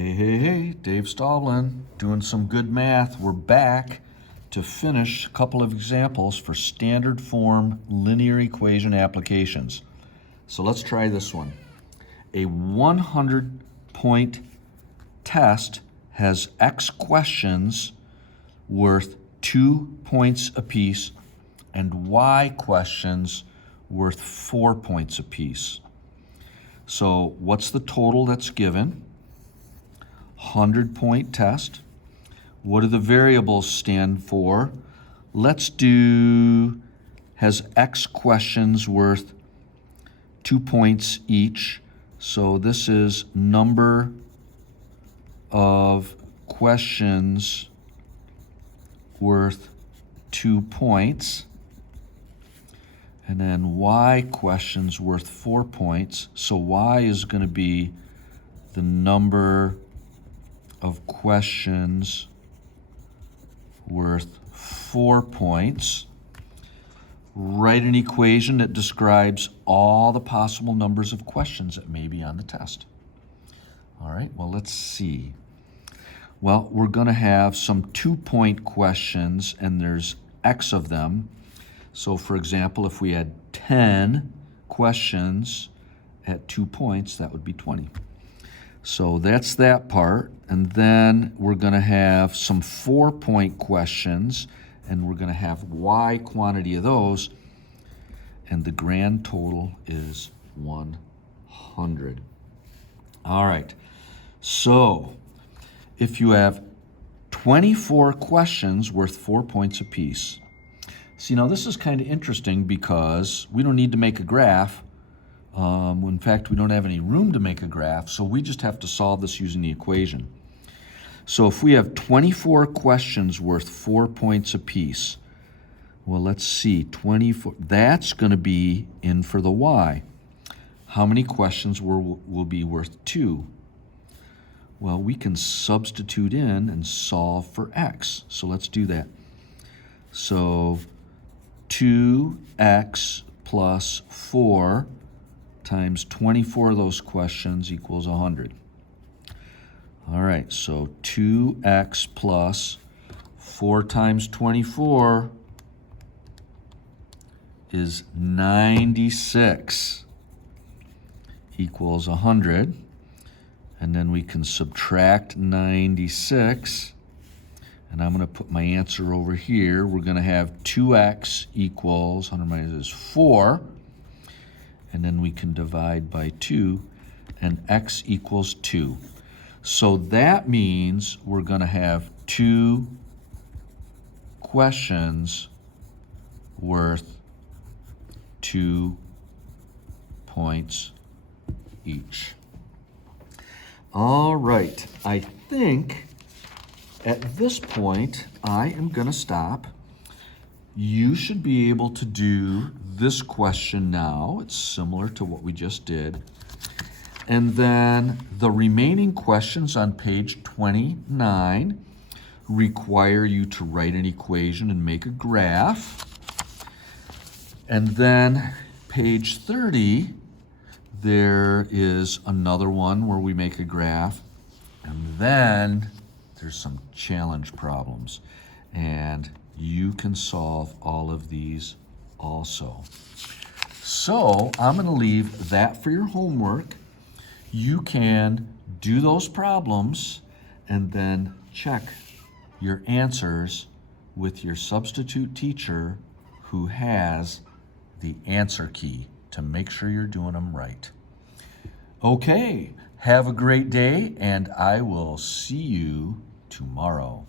Hey, Dave Stallman, doing some good math. We're back to finish a couple of examples for standard form linear equation applications. So let's try this one. A 100-point test has X questions worth 2 points apiece and Y questions worth 4 points apiece. So what's the total that's given? 100-point test. What do the variables stand for? Let's do has X questions worth 2 points each. So this is number of questions worth 2 points. And then Y questions worth 4 points. So Y is going to be the number of questions worth 4 points. Write an equation that describes all the possible numbers of questions that may be on the test. All right, well, let's see. Well, we're going to have some 2-point questions, and there's X of them. So, for example, if we had 10 questions at 2 points, that would be 20. So that's that part. And then we're going to have some 4-point questions, and we're going to have Y quantity of those, and the grand total is 100. All right, so if you have 24 questions worth 4 points apiece. See, now this is kind of interesting because we don't need to make a graph. In fact, we don't have any room to make a graph, so we just have to solve this using the equation. So if we have 24 questions worth 4 points apiece, well, let's see, 24, that's going to be in for the Y. How many questions will be worth 2? Well, we can substitute in and solve for X. So let's do that. So 2X plus 4 times 24 of those questions equals 100. All right, so 2X plus 4 times 24 is 96 equals 100. And then we can subtract 96. And I'm going to put my answer over here. We're going to have 2X equals 100 minus 4. And then we can divide by 2, and X equals 2. So that means we're going to have 2 questions worth 2 points each. All right, I think at this point I am going to stop. You should be able to do this question now. It's similar to what we just did. And then the remaining questions on page 29 require you to write an equation and make a graph. And then page 30, there is another one where we make a graph. And then there's some challenge problems. And you can solve all of these also. So I'm going to leave that for your homework. You can do those problems and then check your answers with your substitute teacher who has the answer key to make sure you're doing them right. Okay, have a great day, and I will see you tomorrow.